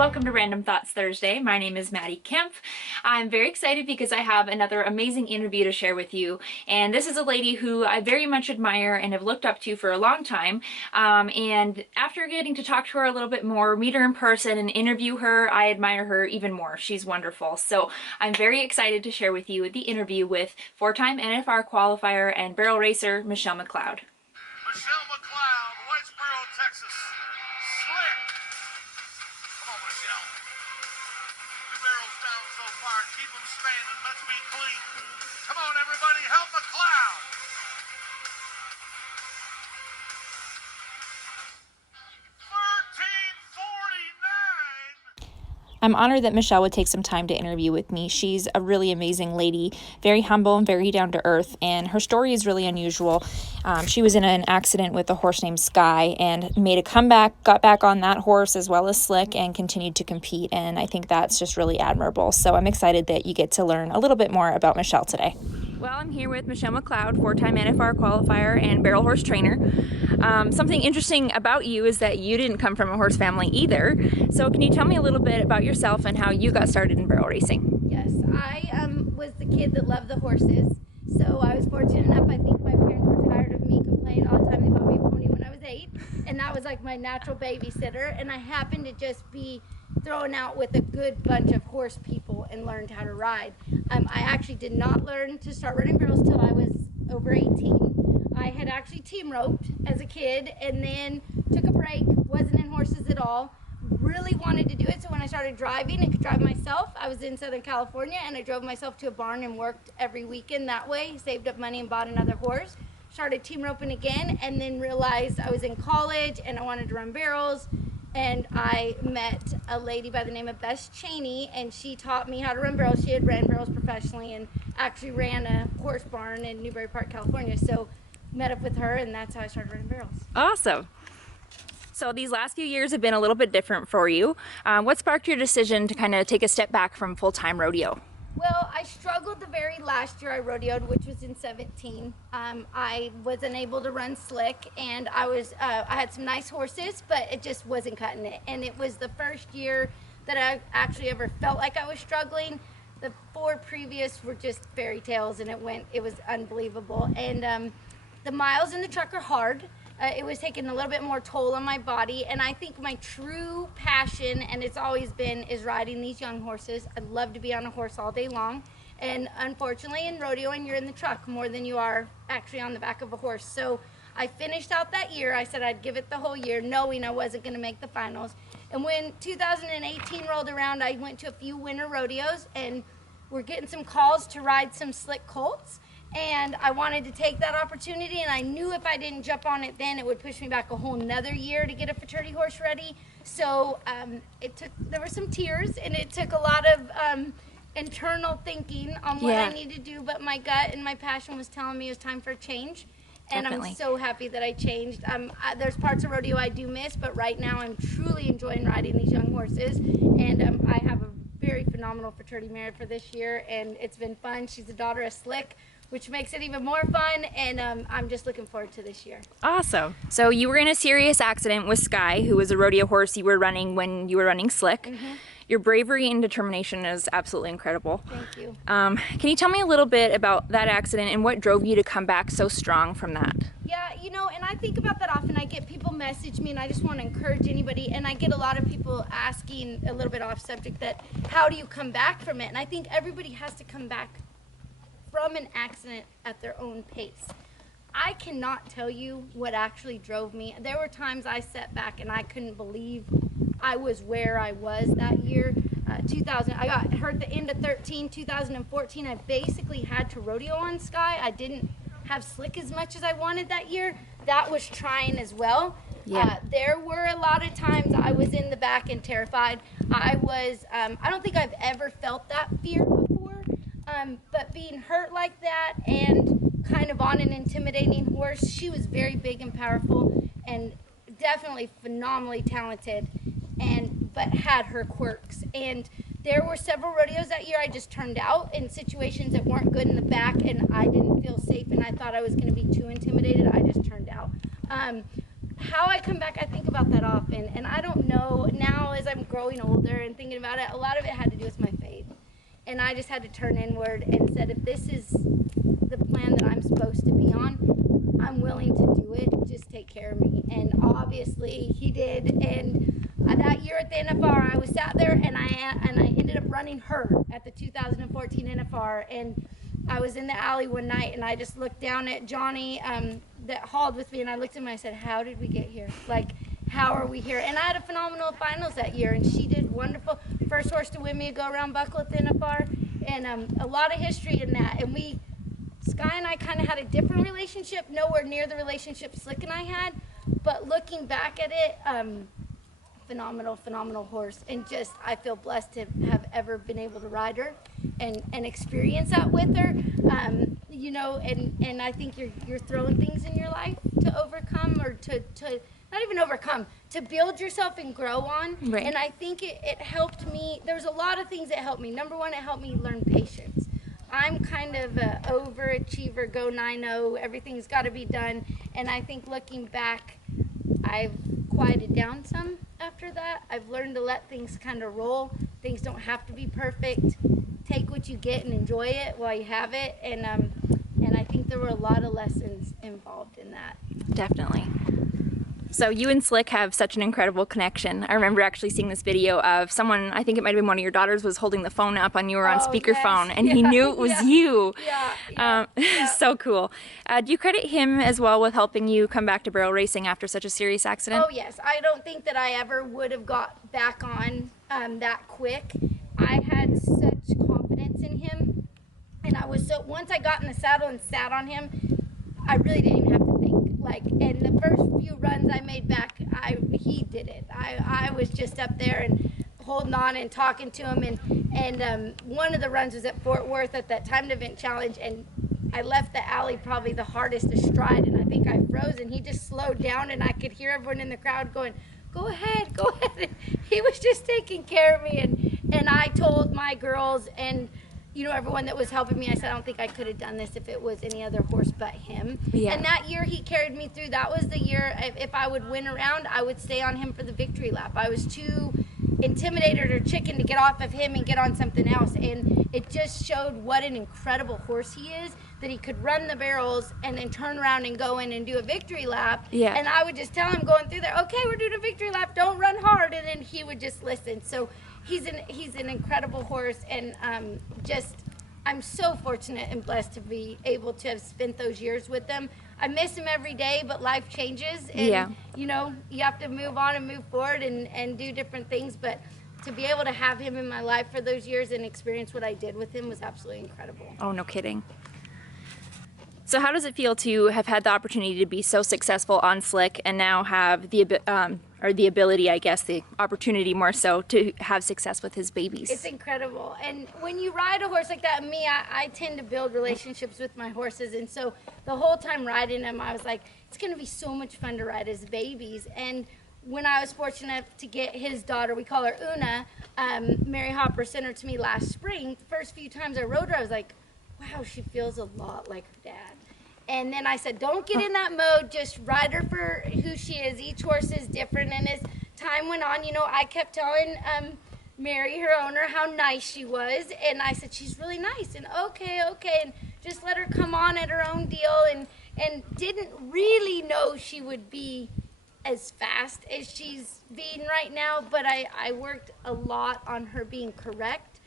welcome to Random Thoughts Thursday. My name is MaddiKempf. I'm very excited because I have another amazing interview to share with you, and this is a lady who I very much admire and have looked up to for a long time, and after getting to talk to her a little bit more, meet her in person and interview her, I admire her even more. She's wonderful. So I'm very excited to share with you the interview with four-time NFR qualifier and barrel racer Michele McLeod. Michele McLeod, Whitesboro, Texas. Slick. Come on, Michele. 2 barrels down so far. Keep them standing. Let's be clean. Come on, everybody. Help McLeod. I'm honored that Michele would take some time to interview with me. She's a really amazing lady, very humble and very down to earth, and her story is really unusual. She was in an accident with a horse named Sky and made a comeback, got back on that horse as well as Slick, and continued to compete, and I think that's just really admirable. So I'm excited that you get to learn a little bit more about Michele today. Well, I'm here with Michele McLeod, four-time NFR qualifier and barrel horse trainer. Something interesting about you is that you didn't come from a horse family either. So can you tell me a little bit about yourself and how you got started in barrel racing? Yes, I was the kid that loved the horses. So I was fortunate enough, I think my parents were tired of me complaining all the time. They bought me a pony when I was 8, and that was like my natural babysitter. And I happened to just be thrown out with a good bunch of horse people and learned how to ride. I actually did not learn to start running barrels till I was over 18. I had actually team roped as a kid and then took a break, wasn't in horses at all, really wanted to do it. So when I started driving and could drive myself, I was in Southern California and I drove myself to a barn and worked every weekend that way, saved up money and bought another horse, started team roping again, and then realized I was in college and I wanted to run barrels. And I met a lady by the name of Bess Cheney, and she taught me how to run barrels. She had ran barrels professionally and actually ran a horse barn in Newbury Park, California. So met up with her, and that's how I started running barrels. Awesome. So these last few years have been a little bit different for you. What sparked your decision to kind of take a step back from full-time rodeo? Well, I struggled the very last year I rodeoed, which was in 17. I was unable to run Slick, and I had some nice horses, but it just wasn't cutting it. And it was the first year that I actually ever felt like I was struggling. The 4 previous were just fairy tales, and it was unbelievable. And the miles in the truck are hard. It was taking a little bit more toll on my body, and I think my true passion, and it's always been, is riding these young horses. I'd love to be on a horse all day long, and unfortunately in rodeoing you're in the truck more than you are actually on the back of a horse. So I finished out that year. I said I'd give it the whole year, knowing I wasn't going to make the finals. And when 2018 rolled around, I went to a few winter rodeos, and we're getting some calls to ride some Slick colts. And I wanted to take that opportunity, and I knew if I didn't jump on it then, it would push me back a whole nother year to get a fraternity horse ready. So there were some tears, and it took a lot of internal thinking on what I needed to do, but my gut and my passion was telling me it was time for a change. And definitely. I'm so happy that I changed. There's parts of rodeo I do miss, but right now I'm truly enjoying riding these young horses, and I have a very phenomenal fraternity mare for this year, and it's been fun. She's the daughter of Slick, which makes it even more fun, and I'm just looking forward to this year. Awesome. So you were in a serious accident with Sky, who was a rodeo horse you were running when you were running Slick. Mm-hmm. Your bravery and determination is absolutely incredible. Thank you. Can you tell me a little bit about that accident and what drove you to come back so strong from that? Yeah, and I think about that often. I get people message me, and I just want to encourage anybody, and I get a lot of people asking a little bit off subject that, how do you come back from it? And I think everybody has to come back from an accident at their own pace. I cannot tell you what actually drove me. There were times I sat back and I couldn't believe I was where I was that year. I got hurt the end of 13, 2014. I basically had to rodeo on Sky. I didn't have Slick as much as I wanted that year. That was trying as well. Yeah. There were a lot of times I was in the back and terrified. I don't think I've ever felt that fear before. But being hurt like that and kind of on an intimidating horse, she was very big and powerful and definitely phenomenally talented, but had her quirks. And there were several rodeos that year I just turned out in situations that weren't good in the back, and I didn't feel safe, and I thought I was going to be too intimidated. I just turned out. how I come back, I think about that often, and I don't know, now as I'm growing older and thinking about it, a lot of it had to do with my faith. And I just had to turn inward and said, if this is the plan that I'm supposed to be on, I'm willing to do it, just take care of me. And obviously he did, and that year at the NFR, I was sat there and I ended up running her at the 2014 NFR, and I was in the alley one night and I just looked down at Johnny that hauled with me, and I looked at him and I said, how did we get here? Like, how are we here? And I had a phenomenal finals that year, and she did wonderful. First horse to win me a go-around buckle at the NFR, and a lot of history in that. And Sky and I kind of had a different relationship, nowhere near the relationship Slick and I had, but looking back at it, phenomenal horse, and just I feel blessed to have ever been able to ride her and experience that with her. You know, and I think you're throwing things in your life to overcome, or to not even overcome, to build yourself and grow on. Right. And I think it helped me. There's a lot of things that helped me. Number one, it helped me learn patience. I'm kind of an overachiever, go 9-0, everything's got to be done. And I think looking back, I've quieted down some after that. I've learned to let things kind of roll. Things don't have to be perfect. Take what you get and enjoy it while you have it. And I think there were a lot of lessons involved in that. Definitely. So you and Slick have such an incredible connection. I remember actually seeing this video of someone, I think it might have been one of your daughters, was holding the phone up and you were on speakerphone, yes. and he knew it was you. Yeah. So cool. Do you credit him as well with helping you come back to barrel racing after such a serious accident? Oh yes, I don't think that I ever would have got back on that quick. I had such confidence in him, and I was so, once I got in the saddle and sat on him, I really didn't even have to think. Like, and the first few runs I made back, he did it. I was just up there and holding on and talking to him, and one of the runs was at Fort Worth at that timed event challenge, and I left the alley probably the hardest to stride, and I think I froze, and he just slowed down, and I could hear everyone in the crowd going, go ahead, go ahead. He was just taking care of me, and I told my girls and, you know, everyone that was helping me, I said, I don't think I could have done this if it was any other horse but him. Yeah. And that year he carried me through. That was the year, if I would win around, I would stay on him for the victory lap. I was too intimidated or chicken to get off of him and get on something else. And it just showed what an incredible horse he is, that he could run the barrels and then turn around and go in and do a victory lap. Yeah. And I would just tell him going through there, okay, we're doing a victory lap, don't run hard. And then he would just listen. So he's an incredible horse, and I'm so fortunate and blessed to be able to have spent those years with him. I miss him every day, but life changes, and you know, you have to move on and move forward and do different things, but to be able to have him in my life for those years and experience what I did with him was absolutely incredible. Oh, no kidding. So how does it feel to have had the opportunity to be so successful on Slick and now have the ability, I guess, the opportunity more so, to have success with his babies? It's incredible. And when you ride a horse like that, I tend to build relationships with my horses. And so the whole time riding him, I was like, it's going to be so much fun to ride his babies. And when I was fortunate enough to get his daughter, we call her Una, Mary Hopper sent her to me last spring. The first few times I rode her, I was like, wow, she feels a lot like her dad. And then I said, don't get in that mode, just ride her for who she is. Each horse is different. And as time went on, you know, I kept telling Mary, her owner, how nice she was. And I said, she's really nice. And okay. And just let her come on at her own deal. And didn't really know she would be as fast as she's being right now. But I worked a lot on her being correct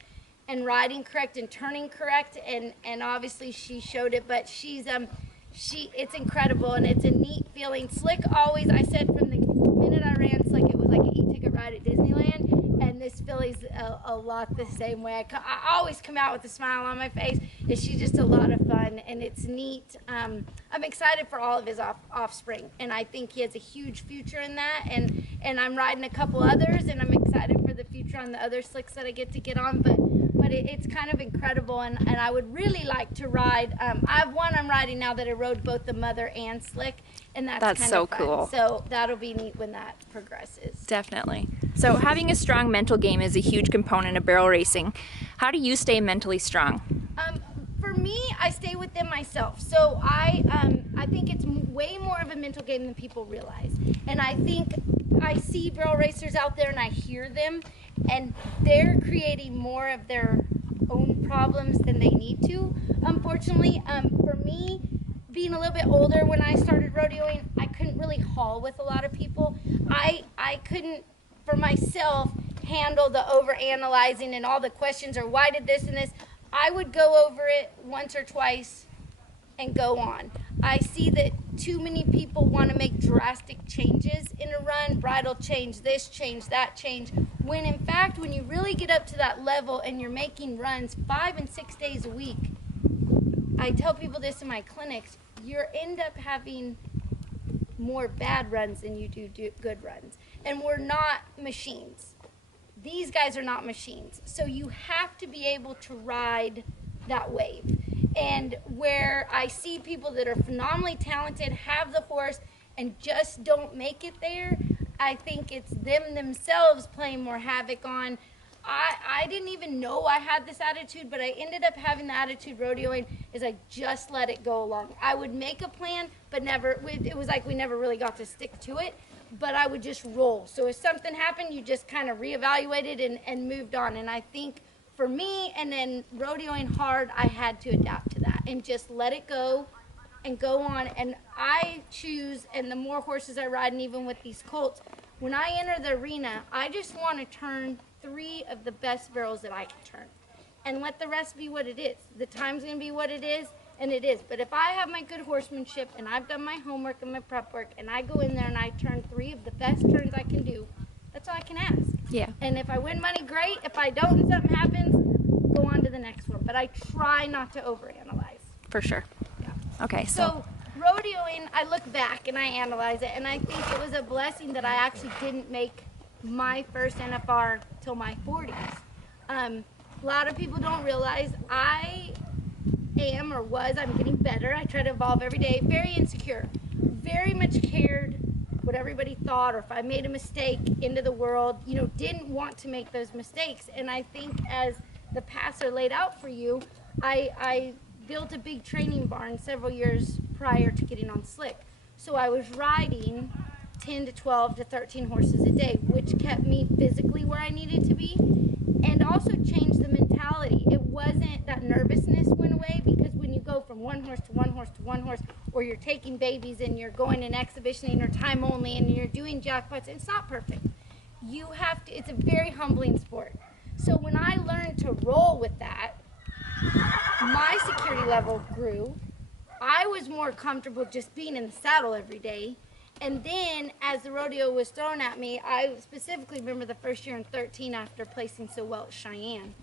and riding correct and turning correct. And obviously she showed it. But it's incredible, and it's a neat feeling. Slick always, I said from the minute I ran Slick, it was like an e-ticket ride at Disneyland, and this filly's a lot the same way. I always come out with a smile on my face. She's just a lot of fun, and it's neat. I'm excited for all of his offspring, and I think he has a huge future in that, and I'm riding a couple others, and I'm excited for the future on the other Slicks that I get on, but it's kind of incredible, and I would really like to ride. I have one I'm riding now that I rode both the mother and Slick, and that's kind so of fun. cool. So that'll be neat when that progresses. Definitely. So having a strong mental game is a huge component of barrel racing. How do you stay mentally strong? For For me, I stay with them myself. So I think it's way more of a mental game than people realize. And I think I see barrel racers out there and I hear them, and they're creating more of their own problems than they need to. Unfortunately, for me, being a little bit older when I started rodeoing, I couldn't really haul with a lot of people. I couldn't, for myself, handle the over-analyzing and all the questions or why did this and this. I would go over it once or twice and go on. I see that too many people want to make drastic changes in a run, bridle change, this change, that change, when in fact, when you really get up to that level and you're making runs 5 and 6 days a week, I tell people this in my clinics, you end up having more bad runs than you do good runs. And we're not machines. These guys are not machines. So you have to be able to ride that wave. And where I see people that are phenomenally talented, have the horse, and just don't make it there, I think it's them themselves playing more havoc on. I didn't even know I had this attitude, but I ended up having the attitude rodeoing is I just let it go along. I would make a plan, but never, it was like we never really got to stick to it, but I would just roll. So if something happened, you just kind of reevaluated and moved on. And I think for me, and then rodeoing hard, I had to adapt to that and just let it go and go on. And I choose, and the more horses I ride, and even with these colts, when I enter the arena, I just want to turn 3 of the best barrels that I can turn and let the rest be what it is. The time's going to be what it is, and it is. But if I have my good horsemanship and I've done my homework and my prep work and I go in there and I turn 3 of the best turns I can do, that's all I can ask. Yeah. And if I win money, great. If I don't and something happens, go on to the next one. But I try not to overanalyze. For sure. Yeah. Okay, So rodeoing, I look back and I analyze it, and I think it was a blessing that I actually didn't make my first NFR till my 40s. A lot of people don't realize I am, or was, I'm getting better. I try to evolve every day. Very insecure. Very much cared what everybody thought, or if I made a mistake into the world, you know, didn't want to make those mistakes. And I think as the paths are laid out for you, I built a big training barn several years prior to getting on slick. So I was riding 10 to 12 to 13 horses a day, which kept me physically where I needed to be, and also changed the mentality. It wasn't that nervousness went away, because when you go from one horse to one horse to one horse, or you're taking babies and you're going and exhibitioning or time only and you're doing jackpots, it's not perfect. You have to, it's a very humbling sport. So when I learned to roll with that, my security level grew. I was more comfortable just being in the saddle every day. And then as the rodeo was thrown at me, I specifically remember the first year in 13 after placing so well at Cheyenne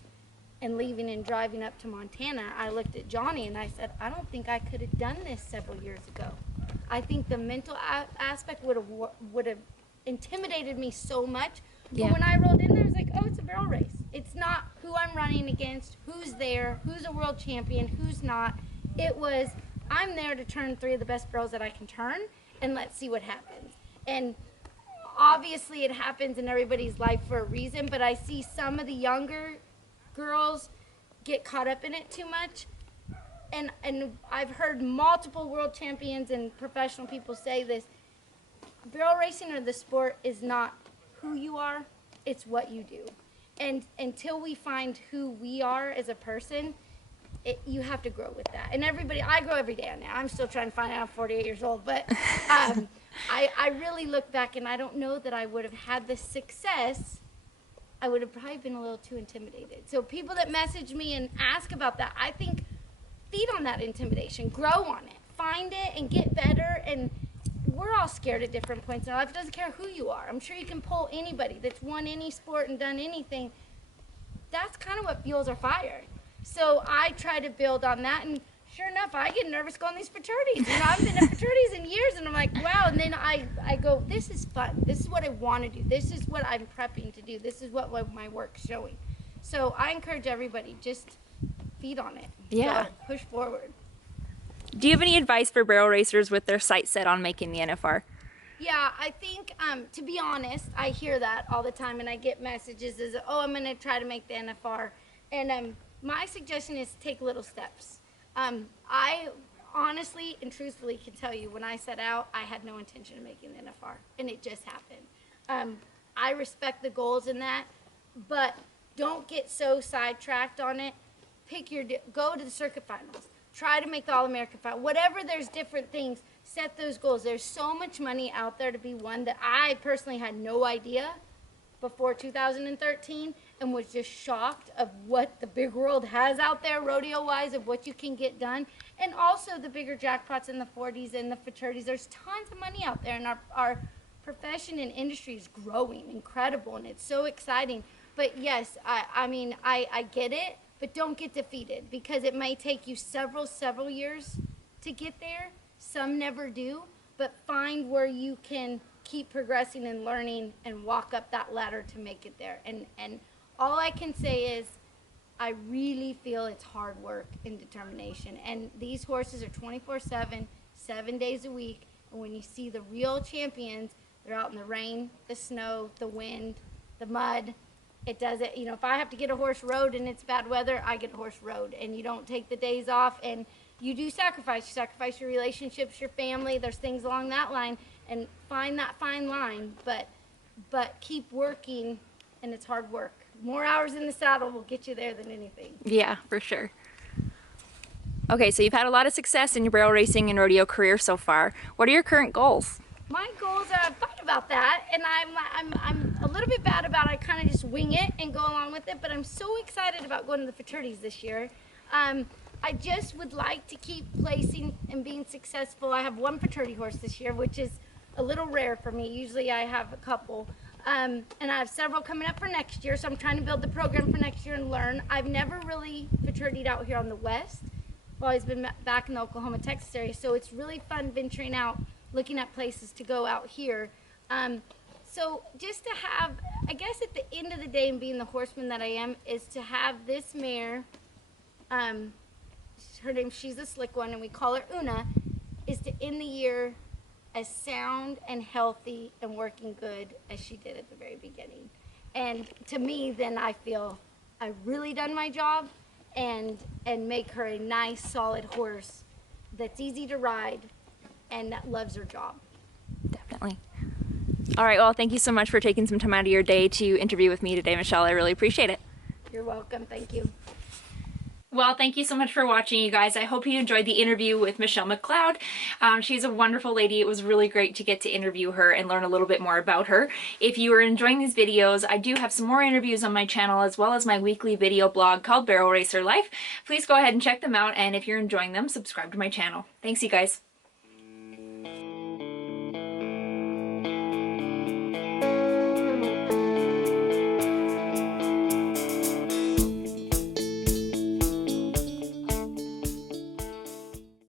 and leaving and driving up to Montana, I looked at Johnny and I said, I don't think I could have done this several years ago. I think the mental aspect would have intimidated me so much. Yeah. But when I rolled in there, I was like, oh, it's a barrel race. It's not who I'm running against, who's there, who's a world champion, who's not. It was, I'm there to turn 3 of the best barrels that I can turn, and let's see what happens. And obviously it happens in everybody's life for a reason, but I see some of the younger girls get caught up in it too much. And I've heard multiple world champions and professional people say this, barrel racing or the sport is not who you are, it's what you do. And until we find who we are as a person, you have to grow with that. And everybody, I grow every day now. I'm still trying to find out, I'm 48 years old, but I really look back and I don't know that I would have had this success. I would have probably been a little too intimidated. So people that message me and ask about that, I think feed on that intimidation, grow on it, find it and get better. And we're all scared at different points in our life. It doesn't care who you are. I'm sure you can pull anybody that's won any sport and done anything. That's kind of what fuels our fire. So I try to build on that, and sure enough, I get nervous going these fraternities. You know, I've been in fraternities in years, and I'm like, wow. And then I go, this is fun. This is what I want to do. This is what I'm prepping to do. This is what my work's showing. So I encourage everybody, just feed on it. Yeah. Go, push forward. Do you have any advice for barrel racers with their sights set on making the NFR? Yeah, I think, to be honest, I hear that all the time, and I get messages oh, I'm going to try to make the NFR. And my suggestion is take little steps. I honestly and truthfully can tell you, when I set out, I had no intention of making the NFR, and it just happened. I respect the goals in that, but don't get so sidetracked on it. Go to the circuit finals. Try to make the All-American final. Whatever, there's different things. Set those goals. There's so much money out there to be won that I personally had no idea before 2013, and was just shocked of what the big world has out there rodeo-wise, of what you can get done. And also the bigger jackpots in the 40s and the fraternities. There's tons of money out there, and our profession and industry is growing, incredible, and it's so exciting. But yes, I get it, but don't get defeated, because it may take you several years to get there. Some never do, but find where you can keep progressing and learning and walk up that ladder to make it there. And all I can say is I really feel it's hard work and determination. And these horses are 24/7, 7 days a week. And when you see the real champions, they're out in the rain, the snow, the wind, the mud. It doesn't, if I have to get a horse rode and it's bad weather, I get a horse rode. And you don't take the days off, and you do sacrifice. You sacrifice your relationships, your family. There's things along that line, and find that fine line, but keep working, and it's hard work. More hours in the saddle will get you there than anything. Yeah, for sure. Okay, so you've had a lot of success in your barrel racing and rodeo career so far. What are your current goals? My goals are, I've thought about that, and I'm a little bit bad about it. I kind of just wing it and go along with it, but I'm so excited about going to the fraternities this year. I just would like to keep placing and being successful. I have one fraternity horse this year, which is a little rare for me. Usually I have a couple. And I have several coming up for next year, so I'm trying to build the program for next year and learn. I've never really fraternitied out here on the west. I've always been back in the Oklahoma, Texas area, so it's really fun venturing out, looking at places to go out here. So just to have, I guess at the end of the day, and being the horseman that I am, is to have this mare, her name, she's a slick one, and we call her Una, is to end the year as sound and healthy and working good as she did at the very beginning. And to me, then I feel I've really done my job, and make her a nice, solid horse that's easy to ride and that loves her job. Definitely. All right, well, thank you so much for taking some time out of your day to interview with me today, Michelle. I really appreciate it. You're welcome. Thank you. Well, thank you so much for watching, you guys. I hope you enjoyed the interview with Michele McLeod. She's a wonderful lady. It was really great to get to interview her and learn a little bit more about her. If you are enjoying these videos, I do have some more interviews on my channel, as well as my weekly video blog called Barrel Racer Life. Please go ahead and check them out, and if you're enjoying them, subscribe to my channel. Thanks, you guys.